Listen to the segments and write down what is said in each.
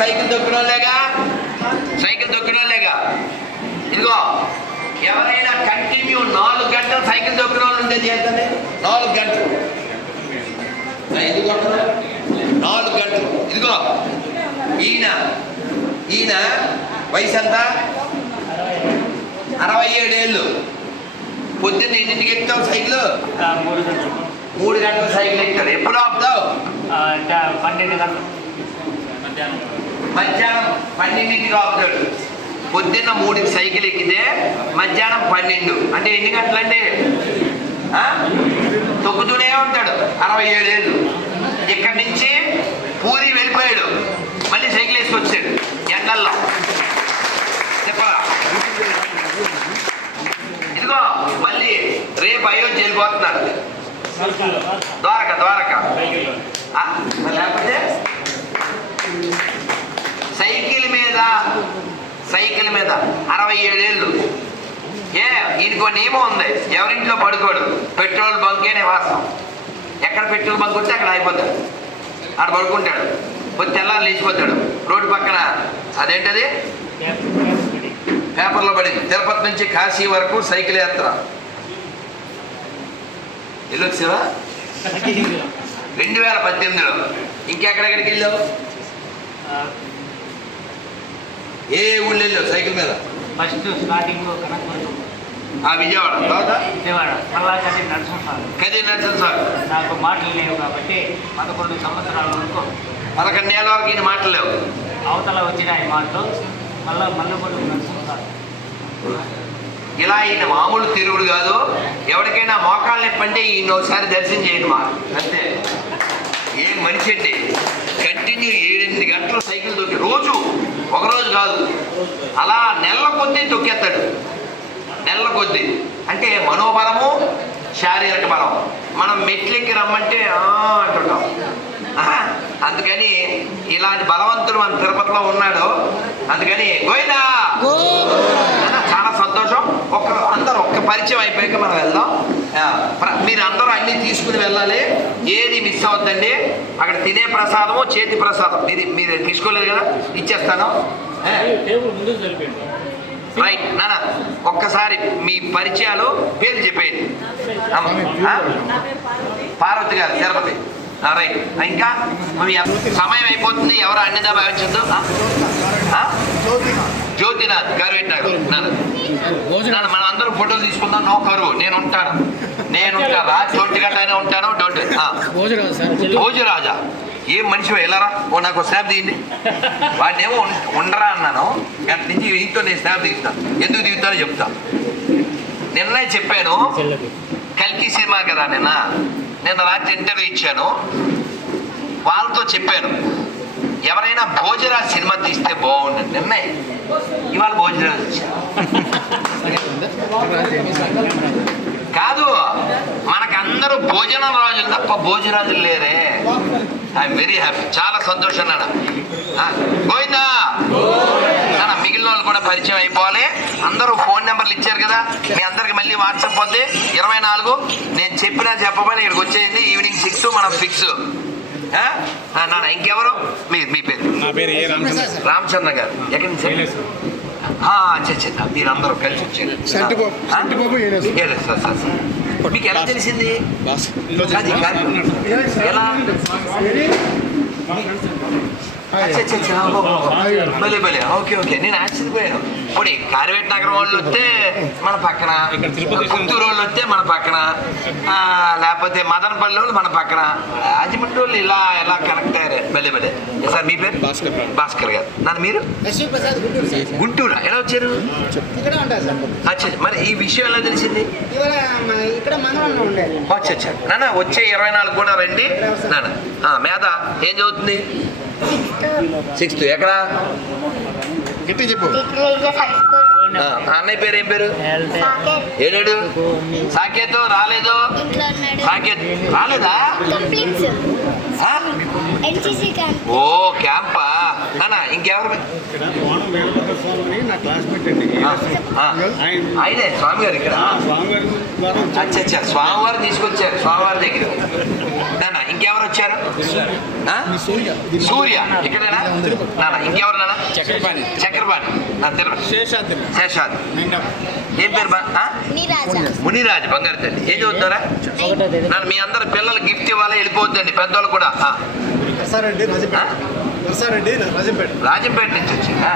Cycle తొక్కినోళ్ళేగా, cycle తొక్కినోళ్ళేగా. ఇదిగో ఎవరైనా continue 4 గంటలు సైకిల్ తొక్కిన వాళ్ళు ఉంటే చేద్దండి. 4 గంటలు, 5 గంటలు, 4 గంటలు. ఇదిగో ఈయన వయసు ఎంత? 67 ఏళ్ళు. పొద్దున్న ఎన్నింటికి ఎక్కుతావు సైకిల్? 3 గంటల సైకిల్ ఎక్కుతాడు. ఎప్పుడు ఆపుతావు? 12 గంటలు. మధ్యాహ్నం 12ంటికి ఆపుతాడు. పొద్దున్న 3కి సైకిల్ ఎక్కితే మధ్యాహ్నం 12 అంటే ఎన్ని గంటలండి? తొక్కుతూనే ఉంటాడు. 67 ఏళ్ళు. ఇక్కడి నుంచి పూరి వెళ్ళిపోయాడు, మళ్ళీ సైకిల్ వేసుకొచ్చాడు ఎండల్లో. చెప్పరా? ఇదిగో మళ్ళీ రేపు అయోధ్య వెళ్ళిపోతున్నాడు. ద్వారక లేకపోతే సైకిల్ మీద 67 ఏళ్ళు. ఈయనకో నియమం ఉంది, ఎవరింట్లో పడుకోడు, పెట్రోల్ బంకే నివాసం. ఎక్కడ పెట్రోల్ బంక్ ఉంటే అక్కడ అయిపోతాడు, ఆడ పడుకుంటాడు. కొద్ది తెల్లారు లేచిపోతాడు. రోడ్డు పక్కన అదేంటది పేపర్లో పడింది, తిరుపతి నుంచి కాశీ వరకు సైకిల్ యాత్ర. వెళ్ళొచ్చావా? 2018లో. ఇంకెక్కడెక్కడికి వెళ్ళావు? ఏ ఊళ్ళో వెళ్ళావు సైకిల్ మీద? First starting Kanakapuram, Vijayawada. తర్వాత విజయవాడ, మళ్ళా కది నరసింహస్వామి. నాకు మాటలు లేవు కాబట్టి 11 సంవత్సరాల వరకు, 11 ఏళ్ళ వరకు ఈయన మాటలు లేవు. అవతల వచ్చినాయి మాటలు. మళ్ళా మల్లెపల్లి నరసింహస్వామి. ఇలా ఈయన మామూలు తిరుగుడు కాదు. ఎవరికైనా మోకాళ్ళు నొప్పంటే ఈయన ఒకసారి దర్శనం చేయండి మా అంతే. ఏం మనిషి అండి, కంటిన్యూ 7-8 గంటలు సైకిల్ తొక్కి రోజు, ఒకరోజు కాదు, అలా నెలల కొద్దీ తొక్కేస్తాడు. నెలల కొద్దీ అంటే మనోబలము, శారీరక బలం. మనం మెట్లెక్కి రమ్మంటే అంటుంటాం. అందుకని ఇలాంటి బలవంతుడు మన తిరుపతిలో ఉన్నాడు. అందుకని గోయినా చాలా సంతోషం. అందరూ ఒక్క పరిచయం అయిపోయాక మనం వెళ్దాం. మీరు అందరూ అన్నీ తీసుకుని వెళ్ళాలి, ఏది మిస్ అవద్దండి. అక్కడ తినే ప్రసాదము, చేతి ప్రసాదం ఇది మీరు తీసుకోలేదు కదా, ఇచ్చేస్తాను. రైట్ నాన్న, ఒక్కసారి మీ పరిచయాలు పేరు చెప్పేది. పార్వతి గారు, తిరుపతి. రైట్. ఇంకా సమయం అయిపోతుంది, ఎవరు అన్నిదా భావించద్దు. జ్యోతినాథ్ గారు పెట్టారు. నాన్న మనం అందరూ ఫోటోలు తీసుకుందాం. నో కరువు, నేను ఉంటాను. రాజు 1 గంటనే ఉంటాను. భోజరాజా ఏం మనిషి వెళ్ళరా? నాకు స్నాప్ తీయండి. వాడినేమో ఉండరా అన్నాను, గంట నుంచి ఇంట్లో నేను స్నాప్ దిగుతాను. ఎందుకు దిగుతానో చెప్తాను. నిన్నే చెప్పాను, కల్కి సినిమా కదా నిన్న రాత్రి ఇంటర్వ్యూ ఇచ్చాను. వాళ్ళతో చెప్పాను, ఎవరైనా భోజరాజ్ సినిమా తీస్తే బాగుంటుంది. నిన్నే ఇవాళ భోజరాజ్ ఇచ్చాను. కాదు, మనకందరూ భోజన రాజులు తప్ప భోజరాజులు లేరే. ఐఎమ్ వెరీ హ్యాపీ, చాలా సంతోషం నాన్న. గోవిందా నాన్న, మిగిలిన వాళ్ళు కూడా పరిచయం అయిపోవాలి. అందరూ ఫోన్ నెంబర్లు ఇచ్చారు కదా, మీ అందరికి మళ్ళీ వాట్సాప్ పోతే 24 నేను చెప్పినా చెప్పబోయినా ఇక్కడికి వచ్చేయండి. ఈవినింగ్ 6 మనం ఫిక్స్. నాన్న ఇంకెవరు? మీ పేరు? నా పేరు రామచంద్ర గారు. ఎక్కడి నుంచి? మీరందరూ కలిసి వచ్చారు. మీకు ఎలా తెలిసింది? ఎలా? భలే ఓకే. నేను ఆశ్చర్యపోయాను. ఇప్పుడు కార్వేట్ నగరం వాళ్ళు వస్తే మన పక్కన, పుత్తూరు వాళ్ళు వస్తే మన పక్కన, లేకపోతే మదనపల్లి వాళ్ళు మన పక్కన, అజిమంటి వాళ్ళు ఇలా కనెక్ట్ అయ్యారు. భలే. సార్ మీ పేరు? భాస్కర్ గారు. నన్ను మీరు? గుంటూరా? ఎలా వచ్చారు? మరి ఈ విషయం ఎలా తెలిసింది? నాన్న వచ్చే 24 కూడా రండి నాన్న. మేధ ఏం చదువుతుంది? 6th. ఎక్కడ? చెప్పు. అన్నయ్య పేరు ఏం పేరు? ఏనాడు? సాకేత్ రాలేదు. సాకేత్ రాలేదా? ఓ క్యాంపా నాన్న. ఇంకెవరు? ఆయనే స్వామి గారు ఇక్కడ. స్వామివారు తీసుకొచ్చారు స్వామివారి దగ్గర నాన్న. ఇంకెవరు? ఇంకెవరు వచ్చారు? సూర్య ఇక్కడేనా నాన్న? ఇంకెవరు నాన్న? చక్రపాణి శేషాద్రి. ఏం పేరు? మునిరాజ్. బంగారు తల్లి. ఏం చదువుతారా నాన్న? మీ అందరు పిల్లలు గిఫ్ట్ ఇవ్వాలి, వెళ్ళిపోద్దండి పెద్దవాళ్ళు కూడా. రాజంపేట నుంచి వచ్చిందా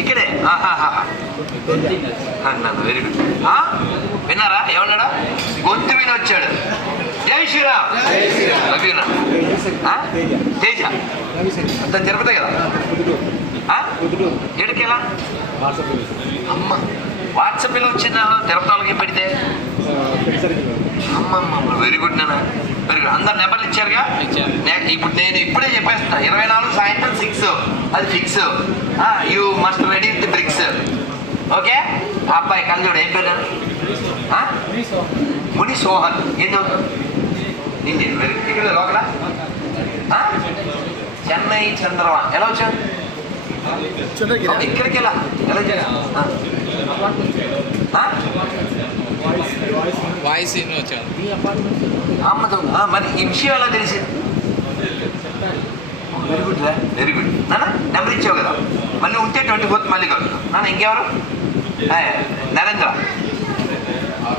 ఇక్కడే? Very good. విన్నారా? ఏమన్నాడా? గొంతు విని వచ్చాడు. జై శ్రీరామ్. రవినా తేజ అంత తిరుపతి కదా? ఎక్కడికెలా? అమ్మ వాట్సాప్లో వచ్చిందా తిరుపతి వాళ్ళకి పెడితే? అమ్మమ్మ వెరీ గుడ్ నాన్న, వెరీ గుడ్. అందరు నెంబర్లు ఇచ్చారుగా? ఇప్పుడు నేను ఇప్పుడే చెప్పేస్తున్నా, 24 సాయంత్రం 6 అది fix. You must ready with bricks. Okay. ఆ అబ్బాయి కళ్ళజోడు ఏం పేరు? ముని సోహన్. ఏం చదువుతాడు? ఇండియన్. Very good. ఇక్కడ లోకల చెన్నై చంద్రమా. ఎలా వచ్చాడు? ఇక్కడికి ఎలా వచ్చాడు? అమ్మతో మరి ఈ విషయం ఎలా తెలిసింది? వెరీ గుడ్ రా, వెరీ గుడ్ నాన్న. నెంబర్ ఇచ్చావు కదా, మళ్ళీ ఉంటే 24th మళ్ళీ కలుగుతాం నాన్న. ఇంకెవరు? నరేంద్ర.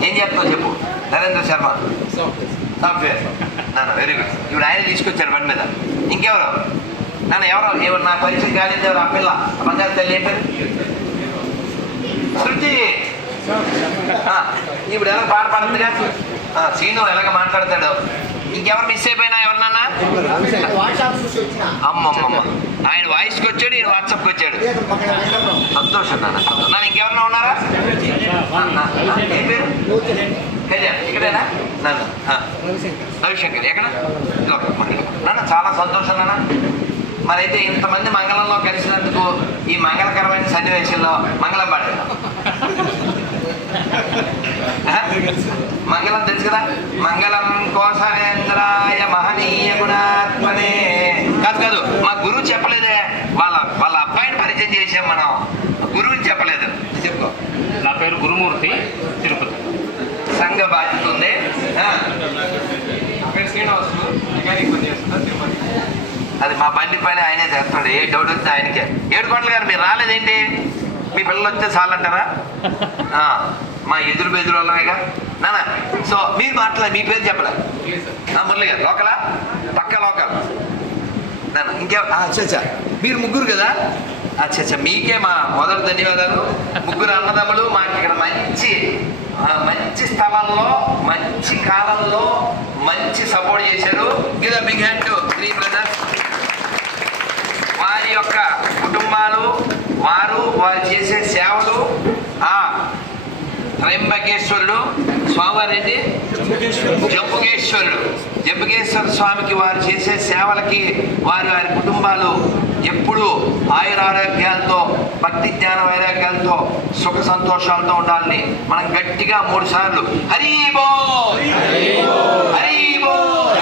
ఏం చెప్తావు చెప్పు. నరేంద్ర శర్మ సాఫ్ట్వేర్ నాన్న. Very good. ఇప్పుడు ఆయన తీసుకొచ్చారు బండి మీద. ఇంకెవరు నాన్న? ఎవరు నాకు పరిచయం కాలేదు. ఎవరు? ఆ పిల్ల బంగారు తల్లి. ఏం పేరు? శృతి. ఇప్పుడు ఎలా పాట పాడుతుందిగా? సీను ఎలాగ మాట్లాడతాడు. ఇంకెవరు మిస్ అయిపోయినా? ఎవరినన్నా? అమ్మమ్మమ్మ, ఆయన వాయిస్కి వచ్చాడు, ఈయన వాట్సాప్కి వచ్చాడు. సంతోషం నాన్న. నాన్న ఇంకెవరన్నా ఉన్నారా? ఏం పేరు? ఇక్కడేనా నాన్న? రవిశంకర్. ఎక్కడ? నాన్న చాలా సంతోషం నాన్న. మరైతే ఇంతమంది మంగళంలో కలిసినందుకు ఈ మంగళకరమైన సన్నివేశంలో మంగళం పాడారు. మంగళం తెలుసు కదా? మంగళం కోసవేంద్రాయ మహనీయ గుణాత్మనే. కాదు, మా గురువు చెప్పలేదే. వాళ్ళ అబ్బాయిని పరిచయం చేసాం మనం, గురువుని చెప్పలేదు. చెప్పుకో. నా పేరు గురుమూర్తి, తిరుపతి. సంఘ బాధ్యత ఉంది. అది మా బండి పైన ఆయనే చేస్తాడు. ఏ డౌట్ వస్తే ఆయనకే. 7 కొండలు గారు మీరు రాలేదేంటి? మీ పిల్లలు వస్తే చాలంటారా? మా ఎదురు బెదురు వాళ్ళగా నాన్న. సో మీరు మాట్లాడాలి, మీ పేరు చెప్పలే. మురళి గారు లోకలా? పక్క లోకల్ నాన్న. ఇంకే అచ్చా మీరు ముగ్గురు కదా? అచ్చా మీకే మా మొదటి ధన్యవాదాలు. ముగ్గురు అన్నదమ్ములు మాకు ఇక్కడ మంచి స్థలంలో మంచి కాలంలో మంచి సపోర్ట్ చేశారు. Give big hand to 3 brothers. వారి యొక్క కుటుంబాలు, వారు చేసే సేవలు, త్రయంబకేశ్వరుడు స్వామివారి జంబుకేశ్వర స్వామికి వారు చేసే సేవలకి వారి కుటుంబాలు ఎప్పుడూ ఆయురారోగ్యాలతో, భక్తి జ్ఞాన వైరాగ్యాలతో, సుఖ సంతోషాలతో ఉండాలని మనం గట్టిగా 3 సార్లు హరి బోల్, హరి బోల్,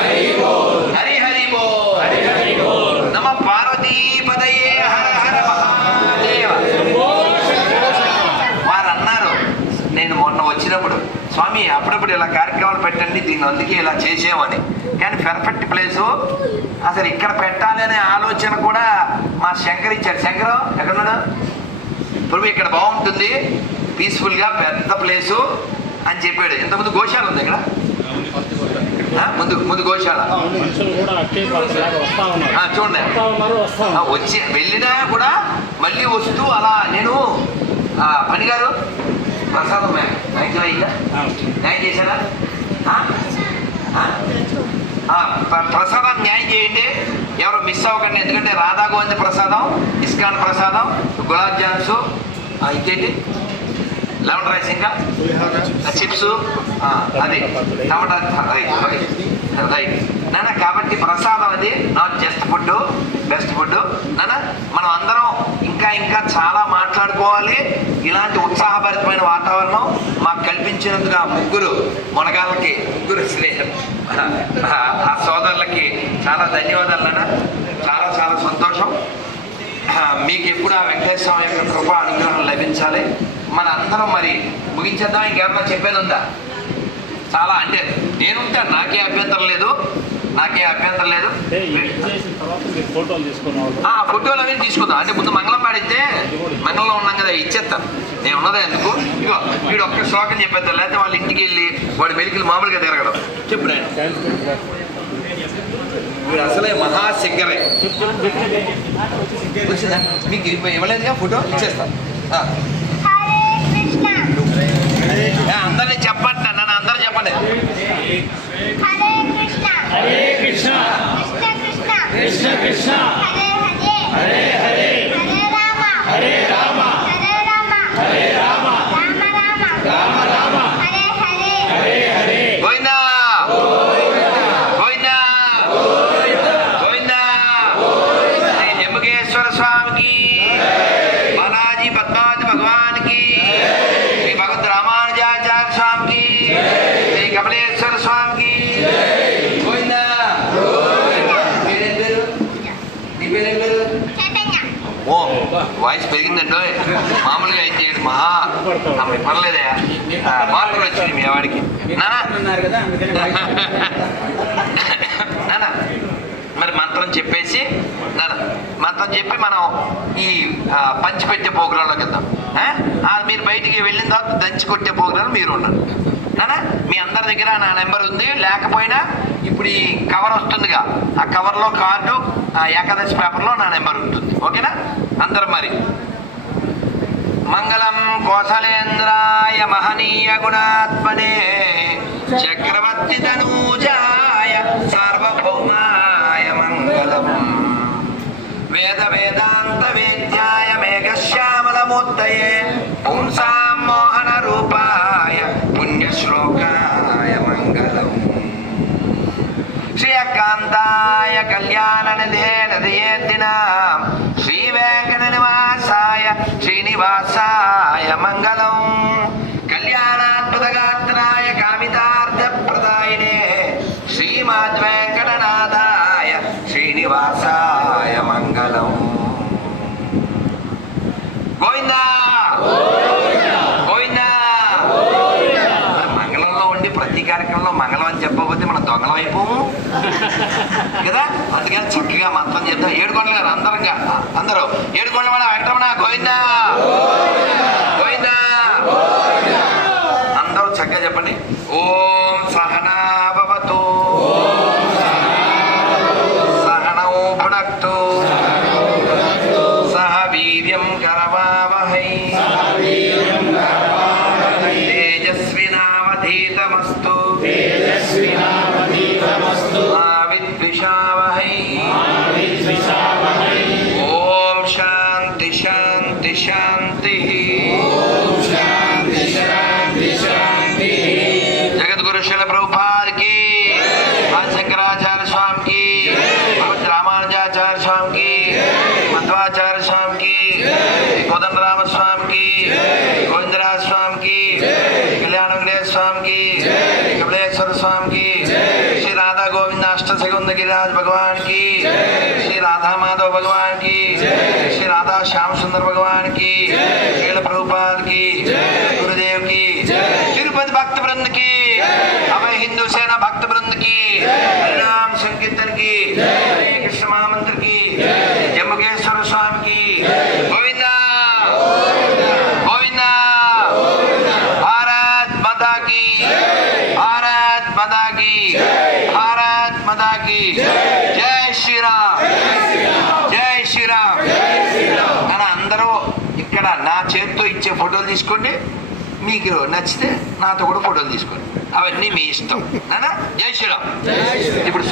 హరి హరి బోల్, నమ పార్వతీపతయే హర హర మహాదేవ. వారు అన్నారు, నేను మొన్న వచ్చినప్పుడు, స్వామి అప్పుడప్పుడు ఇలా కార్యక్రమాలు పెట్టండి, దీన్ని అందుకే ఇలా చేసేమని. కానీ పర్ఫెక్ట్ ప్లేసు, అసలు ఇక్కడ పెట్టాలి అనే ఆలోచన కూడా మా శంకర్ ఇచ్చాడు. శంకరం ఎక్కడున్నాడు? ఇప్పుడు ఇక్కడ బాగుంటుంది, పీస్ఫుల్గా పెద్ద ప్లేసు అని చెప్పాడు. ఇంతకుముందు గోశాల ఉంది ఇక్కడ, ముందు గోశాల చూడండి. వచ్చి వెళ్ళినా కూడా మళ్ళీ వస్తూ అలా. నేను పనిగారు ప్రసాదం న్యాయం చేశారా? ప్రసాదం న్యాయం చేయండి, ఎవరు మిస్ అవ్వకండి. ఎందుకంటే రాధా గోవింద ప్రసాదం, ఇస్కాన్ ప్రసాదం, గులాబ్ జామ్స్, ఇంకేంటి లెమన్ రైస్, ఇంకా చిప్స్, అది టమాటా రైట్ నాన్న. కాబట్టి ప్రసాదం అది not just food, best food నాన్న. మనం అందరం ఇంకా చాలా మాట్లాడుకోవాలి. ఇలాంటి ఉత్సాహభరితమైన వాతావరణం మాకు కల్పించినందుకు ఆ ముగ్గురు మొనగాళ్ళకి, ముగ్గురు ఆ సోదరులకి చాలా ధన్యవాదాలు నాన్న. చాలా చాలా సంతోషం. మీకు ఎప్పుడు ఆ వెంకటేశ్వర స్వామి యొక్క కృప అనుగ్రహం లభించాలి. మన అందరం మరి ముగించేద్దాం. ఇంకేమన్నా చెప్పేది ఉందా? చాలా అంటే నేనుంటాను, నాకే అభ్యంతరం లేదు. ఫోటోలు అవి తీసుకుందాం. అంటే ముందు మంగళం పాడితే మంగళంలో ఉన్నాం కదా, ఇచ్చేస్తాను. నేను ఉన్నదా ఎందుకు? ఇగో వీడు ఒక్క శ్లోకం చెప్పేస్తాను, లేకపోతే వాళ్ళ ఇంటికి వెళ్ళి వాడి మెలికలు మామూలుగా తిరగడం. చెప్పు నేను, వీడు అసలే మహాశంకరే. వచ్చిందా మీకు? ఇవ్వలేదుగా ఫోటో, ఇచ్చేస్తాను. అందరినీ చెప్పండి, నన్ను అందరూ చెప్పండి. హరే కృష్ణ కృష్ణ కృష్ణ హరే హరే హరే హరే రామ హరే రామ రామ రామ హరే హరే గోవిందా గోవిందా గోవిందా. శ్రీ జంబుకేశ్వర స్వామికి, బాలాజీ పద్మావతి భగవానికి, శ్రీ భగవద్ రామానుజాచార్య స్వామికి, శ్రీ కమలేశ్వర స్వామికి. గోవిందా. నీ పేరేం పేరు? ఓ వాయిస్ పెరిగిందండి. మామూలుగా అయితే మహా పర్లేదా, మార్పులు వచ్చింది మీ వాడికి. నానా మరి మంత్రం చెప్పేసి, మంత్రం చెప్పి మనం ఈ పంచిపెట్టే ప్రోగ్రాంలోకి వెళ్దాం. మీరు బయటికి వెళ్ళిన తర్వాత దంచి కొట్టే ప్రోగ్రాం మీరు ఉన్నారు నానా. మీ అందరి దగ్గర నా నెంబర్ ఉంది, లేకపోయినా ఇప్పుడు ఈ కవర్ వస్తుందిగా, ఆ కవర్లో కార్డు, ఏకాదశి పేపర్లో నా నెంబర్ ఉంటుంది. ఓకేనా అందరు? మరి మంగళం కోసలేంద్రాయ మహనీయ గుణాత్మనే చక్రవర్తి తనూజాయ సార్వభౌమాయ మంగళం. వేద వేదాంత వేద్యాయ మేఘశ్యామలమూర్తయే పుంసాం మోహన రూపాయ పుణ్యశ్లోకాయ మంగళం. శ్రీయకాంతాయ కళ్యాణ నిధే నదయేతినాం శ్రీ వెంకట నివాసాయ శ్రీనివాసాయ మంగళం. కళ్యాణాద్భుతగాత్రాయ కామితార్థ ప్రదాయినే శ్రీమద్ వెంకటనాథాయ శ్రీనివాసాయ మంగళం. గోవిందా గోవిందా. మంగళంలో ఉండి ప్రతి కార్యక్రమంలో మంగళం అని చెప్పకపోతే మనం దొంగలం అయిపోము కదా. అందుకని చక్కగా మంత్రం చెప్తాం. 7 కొండలు కదా అందరూ 7 కొండల వాడ వెంకటరమణ గోవిందా గోవిందా. అందరూ చక్కగా చెప్పండి. ఓం సహనా భవతు సహనౌ భునక్తు సహ వీర్యం కరవావహై తేజస్వినావధీతమస్తు మా విద్విషావహై. ఓం శాంతి శాంతి శాంతి. జగద్గురు శిల ప్రభుపాదికి, శంకరాచార్య స్వామికి, భగవద్ రామానుజాచార్య స్వామికి, మధ్వాచార్య స్వామికి, కోదండరామ స్వామికి, గోవిందరాజ స్వామికి, కళ్యాణ వెంకటేశ్వర స్వామికి, కపిలేశ్వర స్వామికి, శ్రీ రాధా గోవింద అష్టసగుంద గిరిరాజ్ భగవాన్ की, श्री राधा माधव भगवान की, श्री राधा श्याम सुंदर भगवान की, श्रील प्रभुपाद की, गुरुदेव की, तिरुपति भक्त वृंद की, अभय हिंदू सेना भक्त वृंद की, हरिनाम संकीर्तन की, हरे कृष्ण महामंत्र की, जम्बुकेश्वर स्वामी की, गोविंदा गोविंदा. भारत माता की, भारत माता की, भारत माता की. जय श्री राम, जय श्री राम. అలా అందరూ ఇక్కడ నా చేతితో ఇచ్చే ఫోటోలు తీసుకోండి. మీకు నచ్చితే నాతో కూడా ఫోటోలు తీసుకోండి. అవన్నీ మీ ఇష్టం. జై శ్రీరామ్. ఇప్పుడు